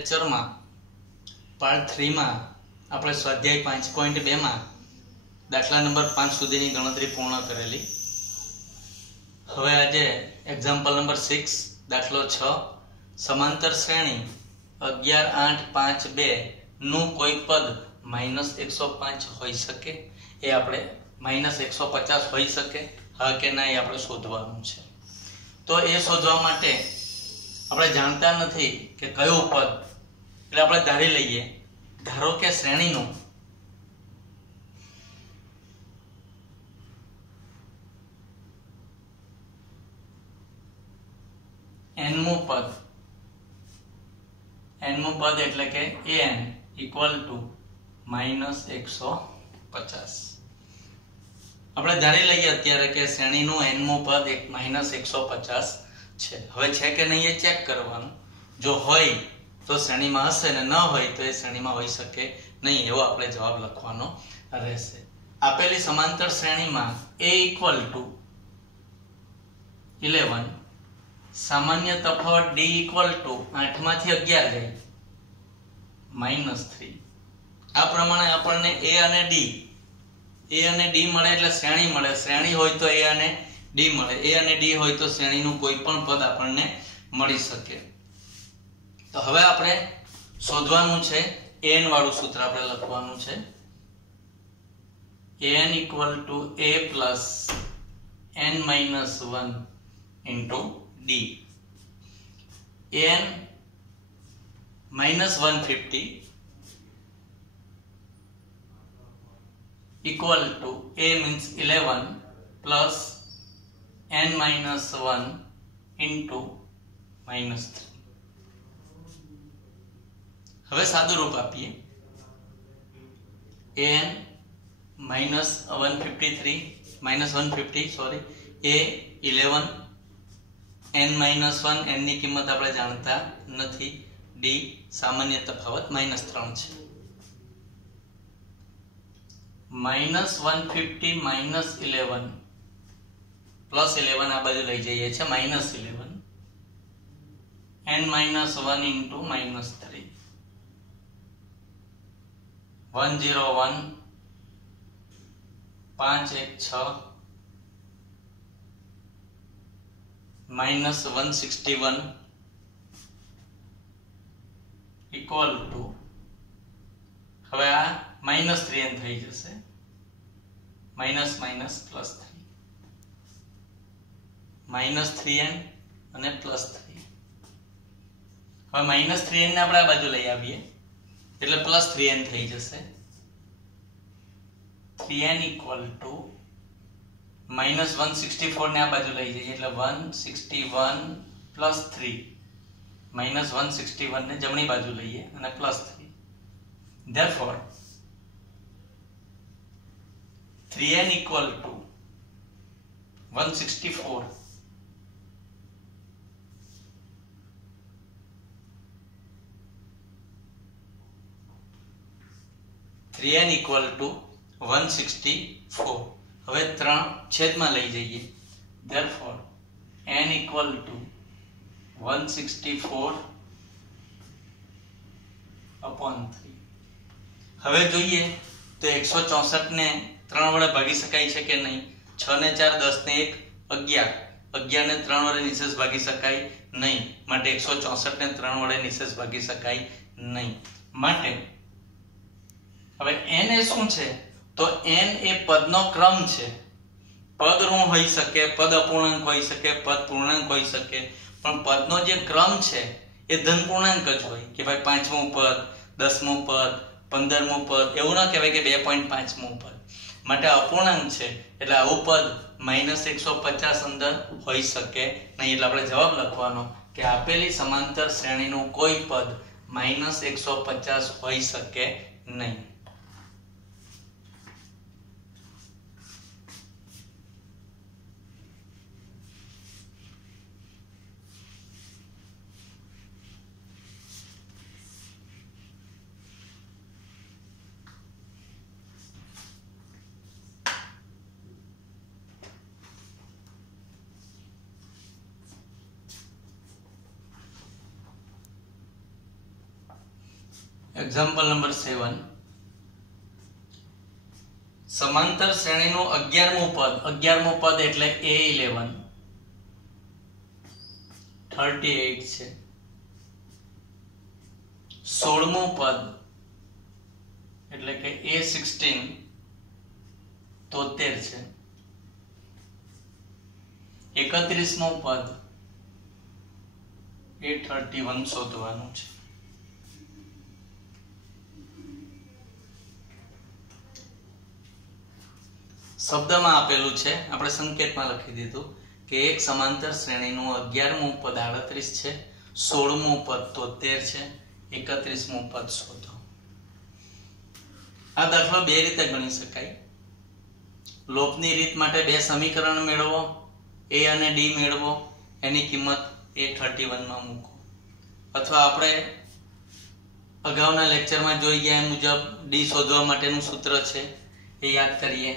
લેક્ચરમાં પાર્ટ 3 માં આપણે સ્વાધ્યાય 5.2 માં દાખલા નંબર 5 સુધીની ગણતરી પૂર્ણ કરેલી. હવે આજે એક્ઝામ્પલ નંબર 6 દાખલો 6 સમાંતર શ્રેણી 11 8 5 2 નું કોઈ પદ -105 હોઈ શકે. એ આપણે -150 હોઈ શકે હા કે ના એ આપણે શોધવાનું છે. તો એ શોધવા માટે આપણે જાણતા નથી કે કયું પદ, એટલે આપણે ધારી લઈએ. ધારો કે શ્રેણીનું nમું પદ એટલે કે n = -150. આપણે ધારી લઈએ અત્યારે કે શ્રેણીનું nમું પદ -150 છે. હવે છે કે નહીં એ ચેક કરવાનું. જો હોય તો શ્રેણીમાં હશે ને ન હોય તો એ શ્રેણીમાં હોઈ શકે નહીં, એવો આપણે જવાબ લખવાનો રહેશે. આપેલી સમાંતર શ્રેણીમાં a = 11, સામાન્ય તફાવત d = 8 માંથી 11 જાય -3. આ પ્રમાણે આપણને a અને d મળે એટલે શ્રેણી મળે. શ્રેણી હોય તો a અને d મળે. a અને d હોય તો શ્રેણીનું કોઈ પણ પદ આપણને મળી શકે. તો હવે આપણે શોધવાનું છે n વાળું સૂત્ર આપણે લખવાનું છે. n = a + n - 1 * d. n -150 = a means 11 plus n - 1 into -3. હવે સાદું રૂપ આપીએ. an -150 a 11 n - 1 n ની કિંમત આપણે જાણતા નથી. d સામાન્ય તફાવત -3 છે. -150 - 11 +11 આ બાજુ લઈ જઈએ છે -11 n - 1 into -3 101 516 -161 = હવે આ -3n થઈ જશે. માઇનસ પ્લસ 3 -3n અને +3. હવે -3n ને આપણે આ બાજુ લઈ આવીએ એટલે +3n થઈ જશે. 3n = -164 ને આ બાજુ લઈ જઈએ એટલે 161 + 3 -161 ને જમણી બાજુ લઈએ અને +3. therefore 3n = 164 3n = 164. હવે 3 છેદમાં લઈ જઈએ. therefore n = 164/3. હવે જોઈએ તો 164 ને 3 વડે ભાગી શકાય છે કે નહીં. 6 ને 4 10 ને 1 11 ને 3 વડે નિશેષ ભાગી શકાય નહીં. માટે 164 ને 3 વડે નિશેષ ભાગી શકાય નહીં. માટે હવે n એ શું છે? તો n એ પદનો ક્રમ છે. પદ ઋણ હોઈ શકે, પદ અપૂર્ણાંક હોઈ શકે, પદ પૂર્ણાંક હોઈ શકે, પણ પદનો જે ક્રમ છે એ ધન પૂર્ણાંક જ હોય કે ભાઈ 5મું પદ, 10મું પદ, 15મું પદ, એવું ના કહેવાય કે 2.5મું પદ. માટે અપૂર્ણાંક છે એટલે આવું પદ -150 અંદર હોઈ શકે નહીં. એટલે આપણે જવાબ લખવાનો કે આપેલી સમાંતર શ્રેણીનું કોઈ પદ -150 હોઈ શકે નહીં. એક્ઝામ્પલ નંબર 7 સમાંતર શ્રેણીનું 11મું પદ એટલે A11 38 છે. 16મું પદ એટલે કે A16 73 છે. 31મું પદ A31 શોધવાનું છે. શબ્દમાં આપેલું છે, આપણે સંકેતમાં લખી દીધું કે એક સમાંતર શ્રેણીનું 11મું પદ 38 છે, 16મું પદ 73 છે, 31મું પદ શોધો. આ દાખલો બે રીતે ગણી શકાય. લોપની રીત માટે બે સમીકરણ મેળવો, A અને D મેળવો, એની કિંમત A31 માં મૂકો. અથવા આપણે અગાઉના લેક્ચરમાં જોઈ ગયા મુજબ D શોધવા માટેનું સૂત્ર છે એ યાદ કરીએ.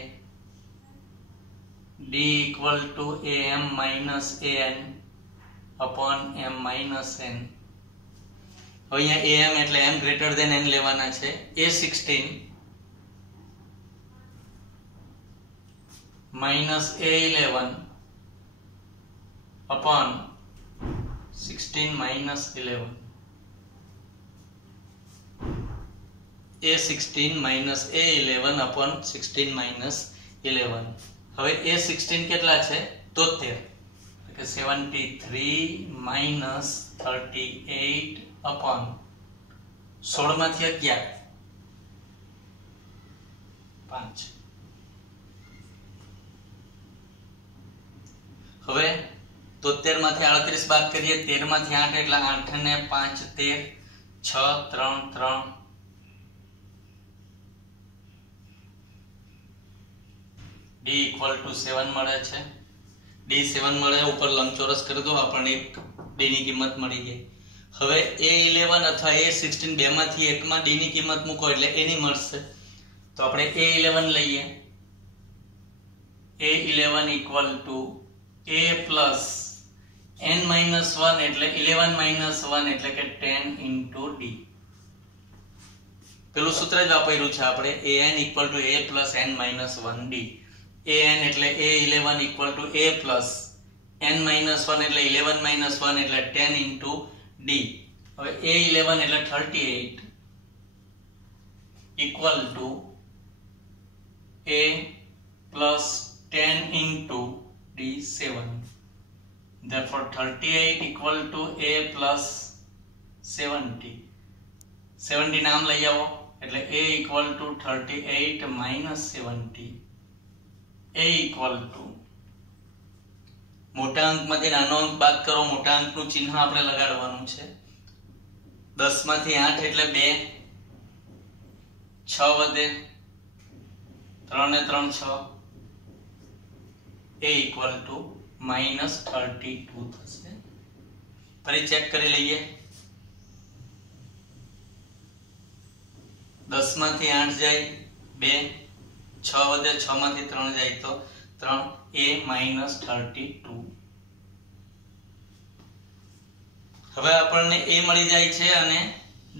D equal to AM minus AN upon M minus N. હવે અહીંયા AM એટલે M greater than N લેવાના છે. A16 minus A11 upon 16 minus 11. A16 minus A11 upon 16 minus 11. હવે A16 કેટલા છે? 73. એટલે 73 minus 38 upon 16 માંથી 11 5. હવે 73 માંથી 38 બાદ કરીએ, 13 માંથી 8 એટલે 8 ને 5 13, 6 3 3. D equal to 7 મળે છે. D 7 મળે, ઉપર લંબચોરસ કરી દો, આપણને એક D ની કિંમત મળી ગઈ. હવે A11 અથવા A16 બેમાંથી એકમાં D ની કિંમત મૂકો એટલે A ની મળશે. તો આપણે A11 લઈએ. A11 equal to A plus n minus 1 એટલે 11 minus 1 એટલે કે 10 into D. પેલું સૂત્ર જ વાપર્યું છે આપણે, an equal to A plus n minus 1 D. an એટલે A11 equal to A plus n minus 1 એટલે 11 minus 1 એટલે 10 into D. હવે A11 એટલે 38 equal to A plus 10 into D7. Therefore 38 equal to A plus 70. 70 નામ લઈ આવો એટલે A equal to 38 minus 70. A equal to મોટા અંકમાંથી નાનો અંક બાદ કરો, મોટા અંકનું ચિહ્ન આપણે લગાડવાનું છે. 10 માંથી 8 એટલે 2, 6 વધે, 3 ને 3 6. A equal to minus 32 થશે. ફરી ચેક કરી લઈએ. 10 માંથી 8 જાય 2, 6 વધે, 6 માંથી 3 જાય તો 3. A minus 32. હવે આપણને A મળી જાય છે અને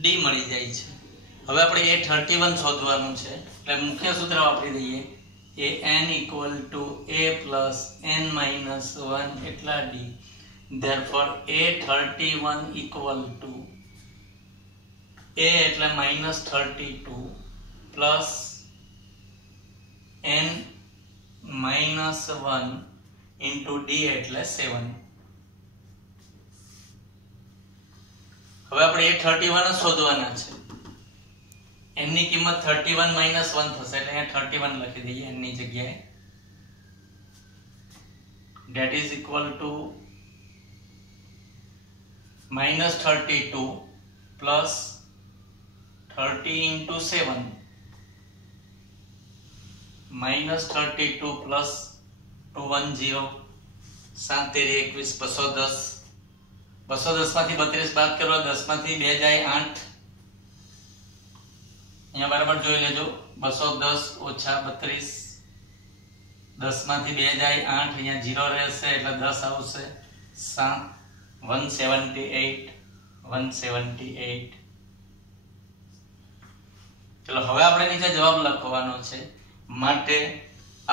D મળી જાય છે. હવે આપણે A31 શોધવાનું છે એટલે મુખ્ય સૂત્ર વાપરી દઈએ. an equal to A plus n minus 1 એટલા D. Therefore A31 equal to A એટલે minus 32 plus n minus 1 into D એટલે 7. હવે આપણે A31 શોધવાના છે. n ની કિંમત 31 minus 1 થશે એટલે અહીંયા 31 લખી દઈએ n ની જગ્યાએ. That is equal to minus 32 plus 30 into 7. minus 32 plus 210 7 તેરી 21 210. 210 માંથી 32 બાદ કરો, 10 માંથી 2 જાય 8. અહીંયા બરાબર જોઈ લેજો. 210 ઓછા 32, 10 માંથી 2 જાય 8, અહીંયા 0 રહેશે એટલે 10 આવશે. 7 178 178. ચલો હવે આપણે નીચે જવાબ લખવાનો છે માટે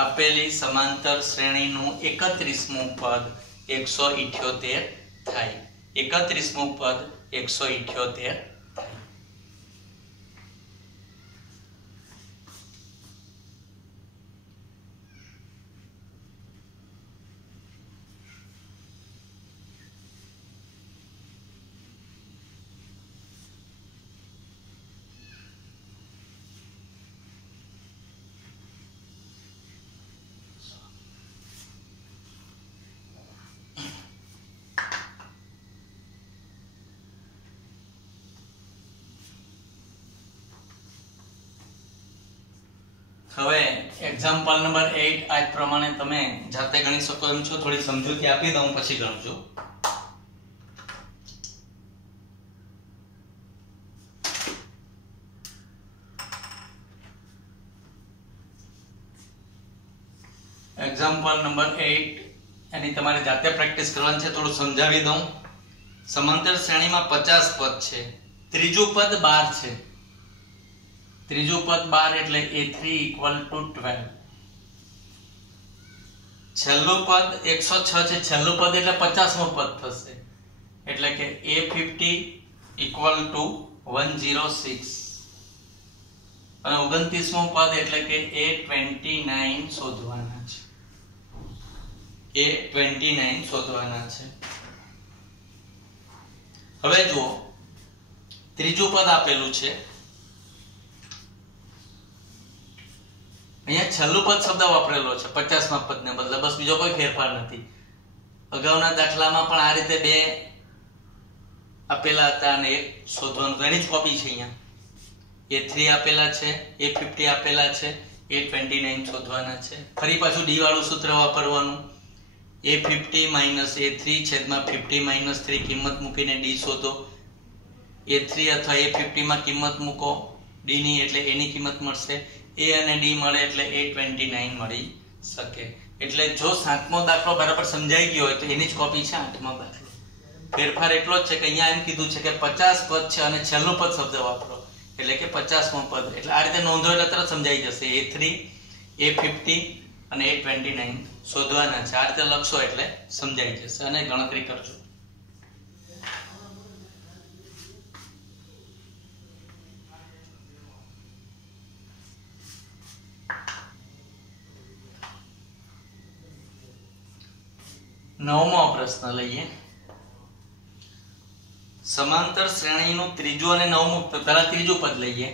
આપેલી સમાંતર શ્રેણીનું 31મું પદ 178 થાય 31મું પદ 178 હવે એક્ઝામ્પલ નંબર 8 આ પ્રમાણે તમે જાતે ગણી શકો એમ છો. થોડી સમજૂતી આપી દઉં પછી ગણજો. એક્ઝામ્પલ નંબર 8 એની તમારે જાતે પ્રેક્ટિસ કરવાની છે. થોડું સમજાવી દઉં. સમાંતર શ્રેણીમાં 50 પદ છે. ત્રીજું પદ 12 છે. ત્રીજું પદ 12 એટલે a3 = 12. છેલ્લું પદ 106 છે. છેલ્લું પદ એટલે 50મું પદ થશે એટલે કે a50 = 106 અને 29મું પદ એટલે કે a29 શોધવાના છે. a29 શોધવાના છે. હવે જુઓ ત્રીજું પદ આપેલું છે. અહીંયા છેલ્લું પદ શબ્દ વાપરેલો છે 50મા પદને બદલે, બસ બીજો કોઈ ફેરફાર નથી. અગાઉના દાખલામાં પણ આ રીતે બે આપેલા હતા અને એક શોધવાનું, એની જ કોપી છે. અહીંયા a3 આપેલા છે, a50 આપેલા છે, a29 શોધવાના છે. ફરી પાછું d વાળું સૂત્ર વાપરવાનું. a50 - a3 છેદમાં 50 - 3 કિંમત મૂકીને d શોધો. a3 અથવા a50 માં કિંમત મૂકો d ની એટલે a ની કિંમત મળશે. a અને d મળે એટલે a29 મળી શકે. એટલે જો 7મો દાખલો બરાબર સમજાઈ ગયો હોય તો એની જ કોપી છે 8મો દાખલો. ફેરફાર એટલો જ છે કે અહીંયા એમ કીધું છે કે 50 પદ છે અને છેલ્લું પદ શબ્દ વાપરો એટલે કે 50મો પદ. એટલે આ રીતે નોંધો એટલે તરત સમજાઈ જશે. a3 a50 અને a29 શોધવાના છે. આ રીતે લખશો એટલે સમજાઈ જશે અને ગણતરી કરજો. નવમો પ્રશ્ન લઈએ. સમાંતર શ્રેણીનું ત્રીજું અને નવમું, પહેલા ત્રીજું પદ લઈએ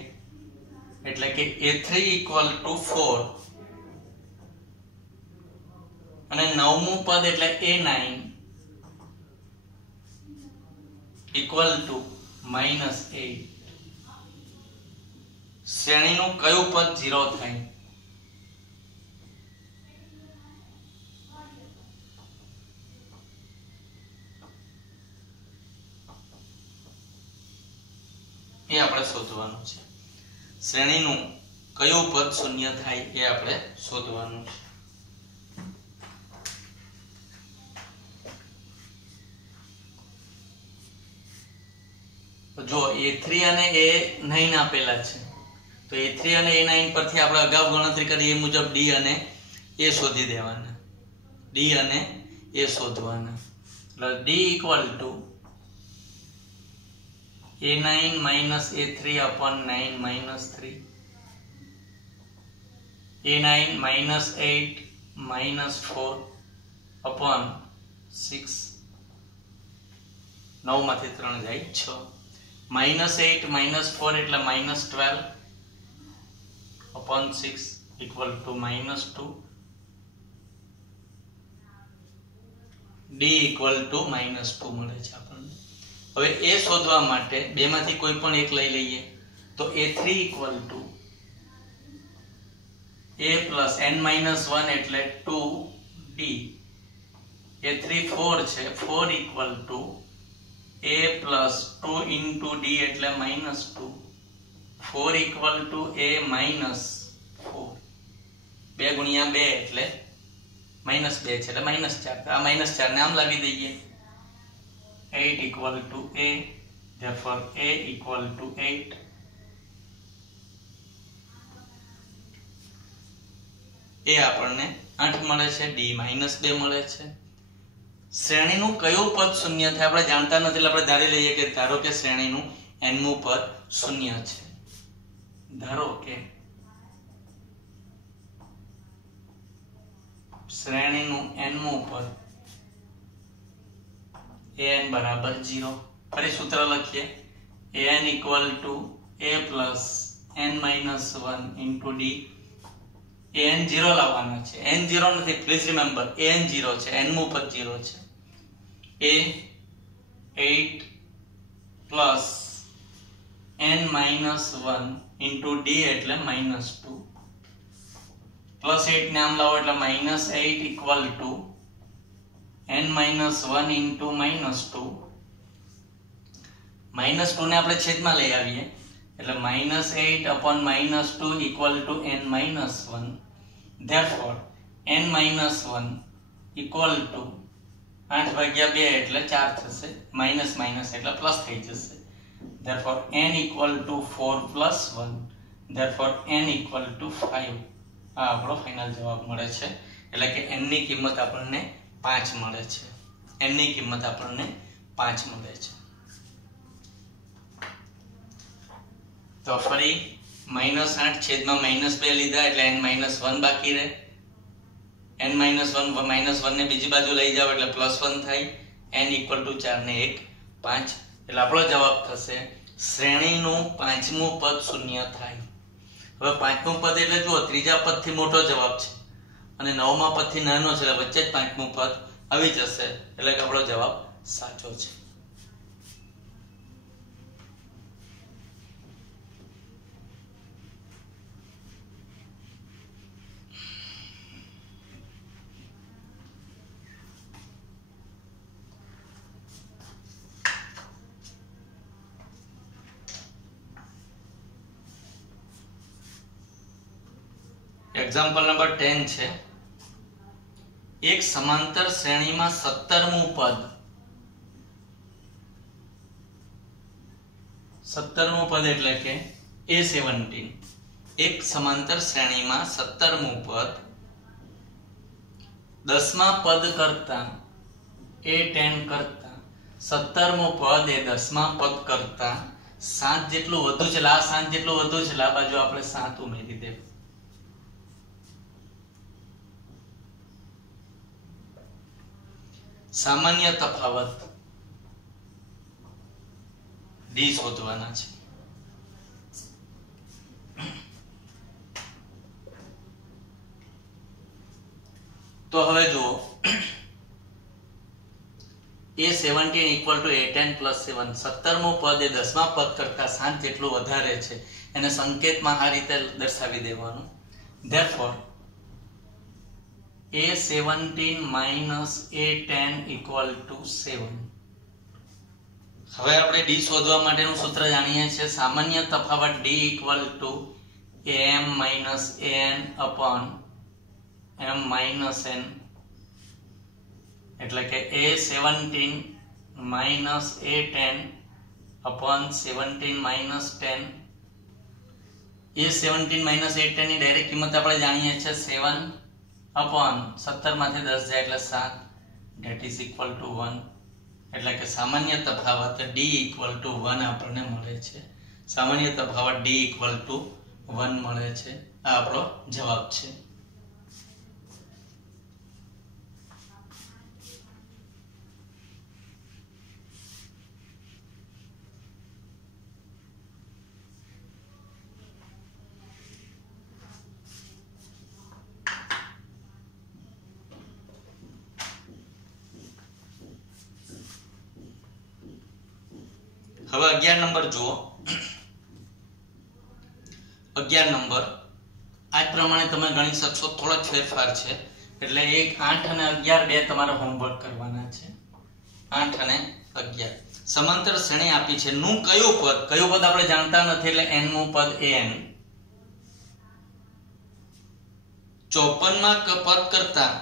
એટલે કે a3 = 4 અને નવમું પદ એટલે a9 = -8. શ્રેણીનું કયું પદ 0 થાય? એ આપણે શોધવાનું છે. શ્રેણીનું કયું પદ શૂન્ય થાય એ આપણે શોધવાનું છે. જો a3 અને a9 આપેલા છે તો a3 અને a9 પરથી આપણે અગાઉ ગણતરી કરી એ મુજબ d અને a શોધી દેવાના. d અને a શોધવાના. એટલે d = a9 - a3 / 9 - 3 a9 - 8 - 4 / 6 9 માંથી 3 જાય 6 -8 - 4 એટલે -12 / 6 = -2 d = -2 મળે છે આપણને. હવે a શોધવા માટે બેમાંથી કોઈ પણ એક લઈ લઈએ તો a3 = a + n-1 એટલે 2d. a3 4 છે, 4 = a + 2 * d એટલે -2. 4 = a - 4. 2 × 2 એટલે -2 છે એટલે -4. આ -4 ને આમ લાવી દઈએ. 8 = a, therefore a = 8. એ આપણને 8 મળે છે, d -2 મળે છે. શ્રેણીનું કયું પદ શૂન્ય થાય આપણે જાણતા નથી એટલે આપણે ધારી લઈએ કે ધારો કે શ્રેણીનું nમું પદ શૂન્ય છે. ધારો કે શ્રેણીનું nમું પદ an બરાબર 0. ફરી સૂત્ર લખીએ an = a plus n minus 1 into d. an 0 લાવવાનો છે. n 0 નથી, પ્લીઝ રિમેમ્બર an 0 છે, n મું પદ 0 છે. a 8 plus n minus 1 into d એટલે -2 plus 8 ને આમ લાવો એટલે -8 equal to n minus 1 into -2. -2 ને આપણે છેદમાં લઈ આવીએ એટલે -8 upon -2 equal to n minus 1. Therefore n minus 1 equal to 8/2 એટલે 4 થશે, માઇનસ માઇનસ એટલે પ્લસ થઈ જશે. Therefore n equal to 4 plus 1. Therefore n equal to 5. આ આપણો ફાઇનલ જવાબ મળે છે. એટલે કે n ની કિંમત આપણને 5 મળે છે. n ની કિંમત આપણને 5 મળે છે. તો ફરી -8 છેદમાં -2 લીધા એટલે n -1 બાકી રહે. n -1 ને બીજી બાજુ લઈ જાવ એટલે +1 થાય. n = 4 ને 1 5. એટલે આપણો જવાબ થશે શ્રેણીનું પાંચમું પદ શૂન્ય થાય. હવે પાંચમું પદ એટલે જુઓ ત્રીજા પદથી મોટો જવાબ છે અને નવમા પદથી નાનો છે, એટલે વચ્ચે જ પાંચમું પદ આવી જશે એટલે કે આપણો જવાબ સાચો છે. એક્ઝામ્પલ નંબર 10 છે. એક સમાંતર શ્રેણીમાં 17મું પદ 17મું પદ એટલે કે a17. એક સમાંતર શ્રેણીમાં 17મું પદ 10મા પદ કરતા a10 કરતા 17મું પદ એ 10મા પદ કરતા 7 જેટલું વધુ છે. આ 7 જેટલું વધુ છે, આ બાજુ આપણે 7 ઉમેરી દે. સામાન્ય તફાવત d શોધવાના છે. તો હવે જુઓ a17 equal to a10 plus 7. 17મું પદ એ 10મા પદ કરતા 7 જેટલું વધારે છે. એને સંકેતમાં આ રીતે દર્શાવી દેવાનું. Therefore a17 minus a10 equal to 7. હવે આપણે d શોધવા માટેનું સૂત્ર જાણીએ છીએ. સામાન્ય તફાવત d equal to am minus an upon m minus n. એટલે કે a17 minus a10 upon 17 minus 10. a17 minus a10 ની ડાયરેક્ટ કિંમત આપણે જાણીએ છીએ 7 upon 17 માંથી 10 જાય એટલે 7. that is equal to 1. એટલે કે સામાન્ય તફાવત d equal to 1 આપણને મળે છે. સામાન્ય તફાવત d equal to 1 મળે છે. આ આપણો જવાબ છે. હવે 11 નંબર જુઓ. 11 નંબર આ પ્રમાણે તમે ગણી શકશો. થોડો ફેરફાર છે એટલે 8 અને 11 બે તમારે હોમવર્ક કરવાના છે. 8 અને 11 સમાંતર શ્રેણી આપી છે. નું કયું પદ આપણે જાણતા નથી એટલે n મું પદ an 54માં પદ કરતા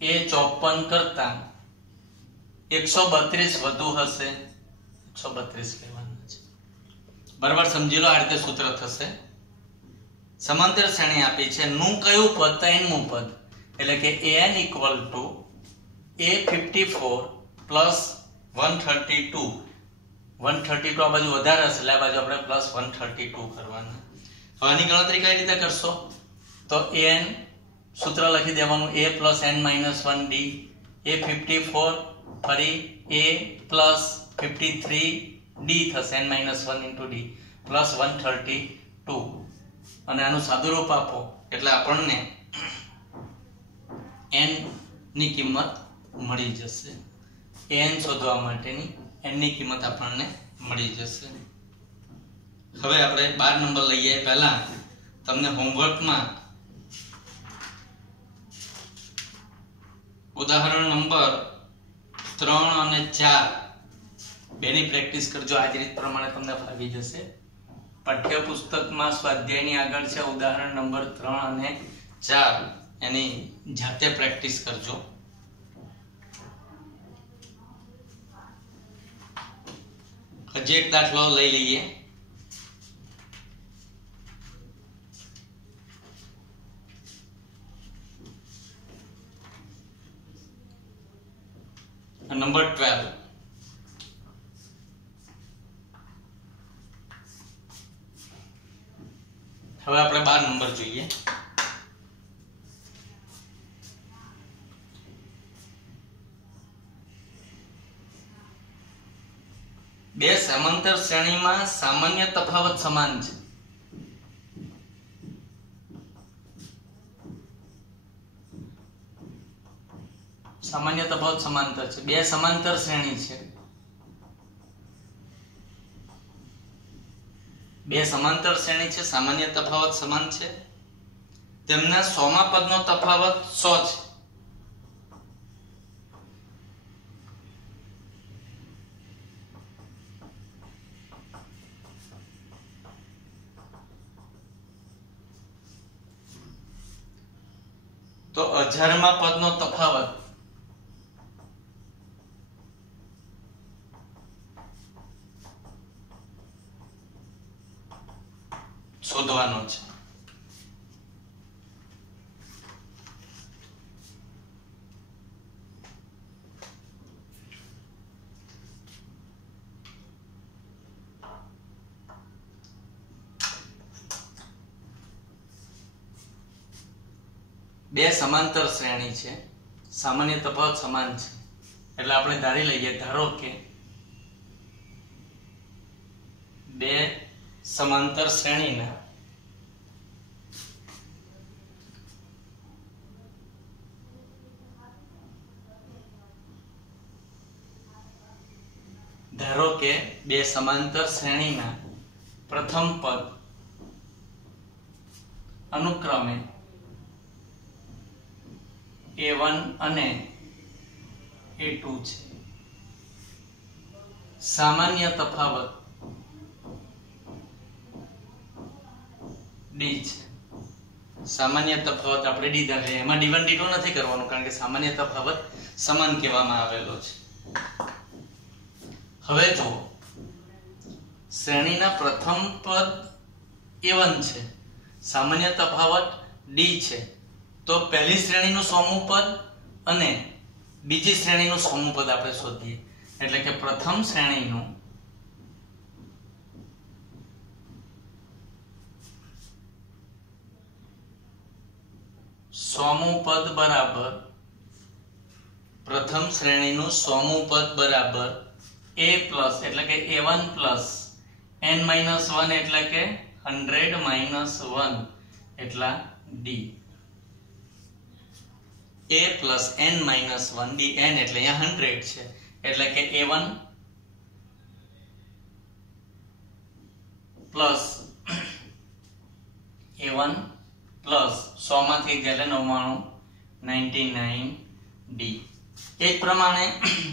a54 કરતા 132 વધુ હશે. 132 લેવાના છે. બરાબર સમજી લો. આ રીતે સૂત્ર થશે. સમાંતર શ્રેણી આપી છે નું કયું પદ તો nમું પદ એટલે કે an equal to a54 plus 132 132 આ બાજુ વધારે હશે એટલે આ બાજુ આપણે પ્લસ 132 કરવાના હવે આની ગણતરી કઈ રીતે કરશો તો an સૂત્ર લખી દેવાનું a plus n minus 1d a54 ફરી a plus 53d થશે n minus 1 into d plus 132 અને આનું સાદુરૂપ આપો એટલે આપણને n ની કિંમત મળી જશે n શોધવા માટેની n ની કિંમત આપણને મળી જશે હવે આપણે 12 નંબર લઈએ પહેલા તમને હોમવર્કમાં ઉદાહરણ નંબર 3 અને 4 બેની પ્રેક્ટિસ કરજો આ જ રીત પ્રમાણે તમને ફાવી જશે પાઠ્યપુસ્તકમાં સ્વાધ્યાયની આગળ છે ઉદાહરણ નંબર 3 અને 4 એની જાતે પ્રેક્ટિસ કરજો હજી એક દાખલો લઈ લઈએ નંબર 12 હવે આપણે 12 નંબર જોઈએ બે સમાંતર શ્રેણીમાં સામાન્ય તફાવત સમાન છે સામાન્ય તફાવત સમાંતર છે બે સમાંતર શ્રેણી છે બે સમાંતર શ્રેણી છે સામાન્ય તફાવત સમાન છે તેમના 100મા પદનો તફાવત 100 છે તો 1000મા પદનો તફાવત શોધવાનો છે બે સમાંતર શ્રેણી છે સામાન્ય તફાવત સમાન છે એટલે આપણે ધારી લઈએ ધારો કે બે સમાંતર શ્રેણીના ધારો કે બે સમાંતર શ્રેણીના પ્રથમ પદ અનુક્રમે a1 અને a2 છે સામાન્ય તફાવત d છે સામાન્ય તફાવત આપણે d ધારીએ એમાં d1 d2 નથી કરવાનું કારણ કે સામાન્ય તફાવત સમાન કહેવામાં આવેલો છે હવે જો શ્રેણીના પ્રથમ પદ a1 છે સામાન્ય તફાવત d છે તો પહેલી શ્રેણીનું 100મું પદ અને બીજી શ્રેણીનું 100મું પદ આપણે શોધીએ એટલે કે પ્રથમ શ્રેણીનું સોમું પદ બરાબર પ્રથમ શ્રેણીનું 100મું પદ બરાબર a પ્લસ એટલે કે a1 પ્લસ n-1 એટલે કે 100-1 એટલા d a plus n-1 d n એટલે અહીંયા 100 છે એટલે કે a1 પ્લસ a1 પ્લસ 100 માંથી એટલે 99 d એ જ પ્રમાણે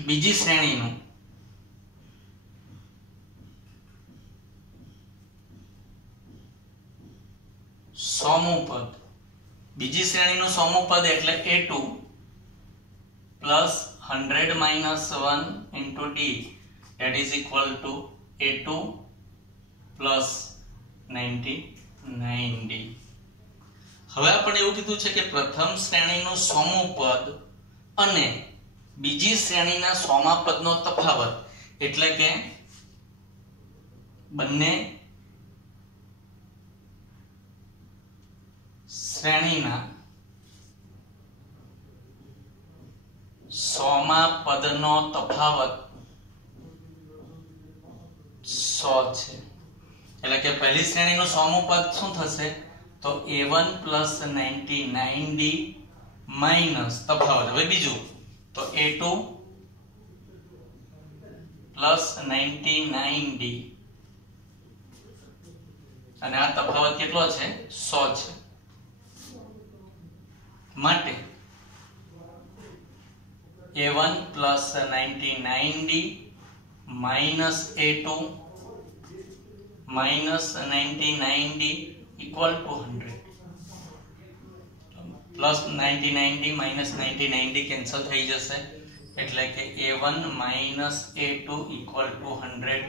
બીજી શ્રેણીનું સોમું પદ બીજી શ્રેણીનું સોમું પદ એટલે a2 plus 100-1 into d that is equal to a2 plus 99d હવે આપણે એવું કીધું છે કે પ્રથમ શ્રેણીનું 100મું પદ અને બીજી શ્રેણીના 100મા પદનો તફાવત એટલે કે બંને શ્રેણીના 100મા પદનો તફાવત 100 છે. એટલે કે પહેલી શ્રેણીનું 100મું પદ શું થશે તો a1 + 99d માઈનસ તફાવત. હવે બીજું તો a2 + 99d અને આ તફાવત કેટલો છે 100 છે. માટે a1 + 99d minus a2 minus 99d equal to 100. plus 99d minus 99d cancel થઈ જશે એટલે કે a1 minus a2 equal to 100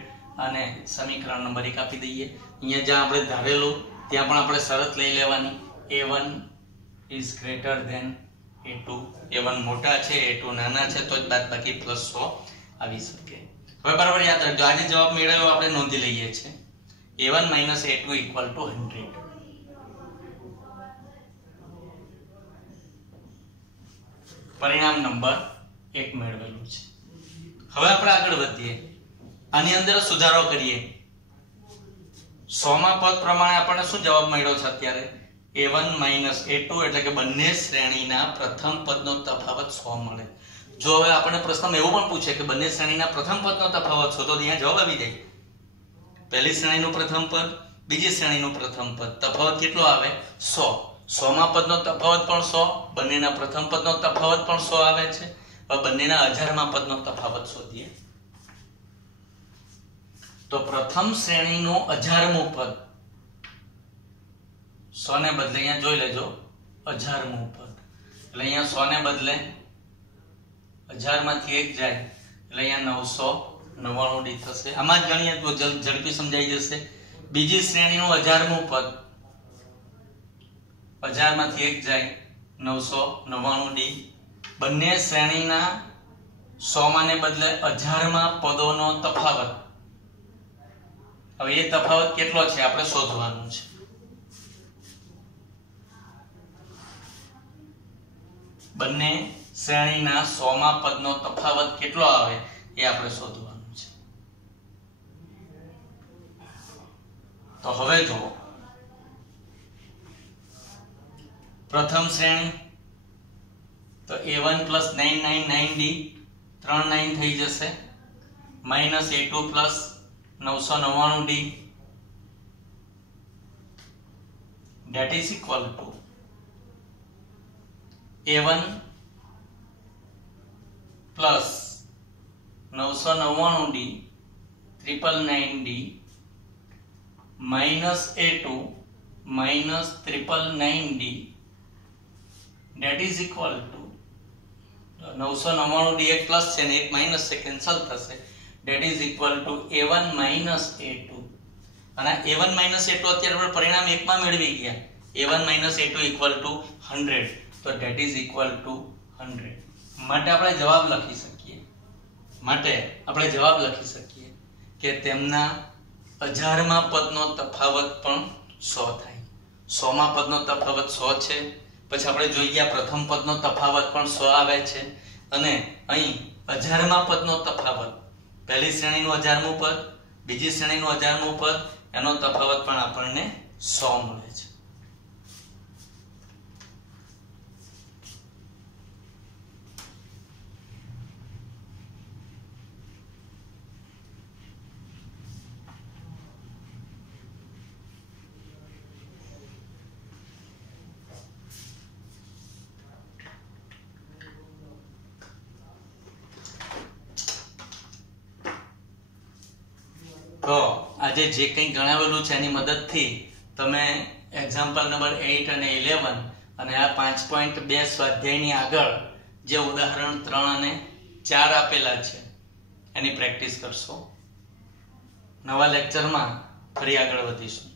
અને સમીકરણ નંબર 1 આપી દઈએ. અહીંયા જ્યાં આપણે ધારેલું ત્યાં પણ આપણે શરત લઈ લેવાની a1 is greater than a2. a1 મોટા છે a2 નાના છે તો જ બાદબાકી પ્લસ 100 આવી શકે. હવે બરાબર યાદ રાખજો આજે જવાબ મેળવ્યો આપણે નોંધી લઈએ છીએ a1 minus a2 equal to 100. પરિણામ નંબર 1 મેળવેલું છે. હવે આપણે આગળ વધીએ આની અંદર સુધારો કરીએ. 100મા પદ પ્રમાણે આપણને શું જવાબ મળ્યો છે અત્યારે a1 minus a2 એટલે કે બંને શ્રેણીના પ્રથમ પદનો તફાવત 100 મળે. જો હવે આપણને પ્રશ્નમાં એવું પણ પૂછે કે બંને શ્રેણીના પ્રથમ પદનો તફાવત શોધો તો અહીંયા જવાબ આવી જાય. પહેલી શ્રેણીનું પ્રથમ પદ બીજી શ્રેણીનું પ્રથમ પદ તફાવત કેટલો આવે 100. 100મા પદનો તફાવત પણ 100 બંનેના પ્રથમ પદનો તફાવત પણ 100 આવે છે. હવે બંનેના 1000મા પદનો તફાવત શોધીએ તો પ્રથમ શ્રેણીનું 1000મું પદ 100 ને બદલે અહીંયા જોઈ લેજો 1000મું પદ એટલે અહીંયા 100 ને બદલે 1000 માંથી 1 જાય એટલે અહીંયા 999d થશે. આમાં જ ગણીએ તો ઝડપી સમજાઈ જશે. બીજી શ્રેણીનું 1000મું પદ 1000 માંથી 1 જાય 999d. બંને શ્રેણીના 100મા ને બદલે 1000મા પદોનો તફાવત. હવે એ તફાવત કેટલો છે આપણે શોધવાનું છે. બંને શ્રેણીના 100મા પદનો તફાવત કેટલો આવે એ આપણે શોધવાનું છે. તો હવે જો પ્રથમ શ્રેણી તો a1 + 999d 3 9 થઈ જશે minus a2 + 999d that is equal to a1 plus 999d 999d minus a2 minus 999d that is equal to 999d એક પ્લસ છે ને એક માઈનસ છે કેન્સલ થશે that is equal to a1 minus a2 અને a1 minus a2 અત્યારે આપણે પરિણામ 1 માં મેળવી ગયા a1 minus a2 equal to 100 તો that is equal to 100. માટે આપણે જવાબ લખી શકીએ કે તેમના 1000મા પદનો તફાવત પણ 100 થાય. 100મા પદનો તફાવત 100 છે. પછી આપણે જોઈ ગયા પ્રથમ પદનો તફાવત પણ 100 આવે છે અને અહીં 1000મા પદનો તફાવત પહેલી શ્રેણીનું 1000મું પદ બીજી શ્રેણીનું 1000મું પદ એનો તફાવત પણ આપણને 100 મળે છે. તો આજે જે કંઈ ગણાવેલું છે એની મદદથી તમે એક્ઝામ્પલ નંબર 8 અને 11 અને આ 5.2 સ્વાધ્યાયની આગળ જે ઉદાહરણ 3 અને 4 આપેલા છે એની પ્રેક્ટિસ કરશો. નવા લેક્ચરમાં ફરી આગળ વધીશું.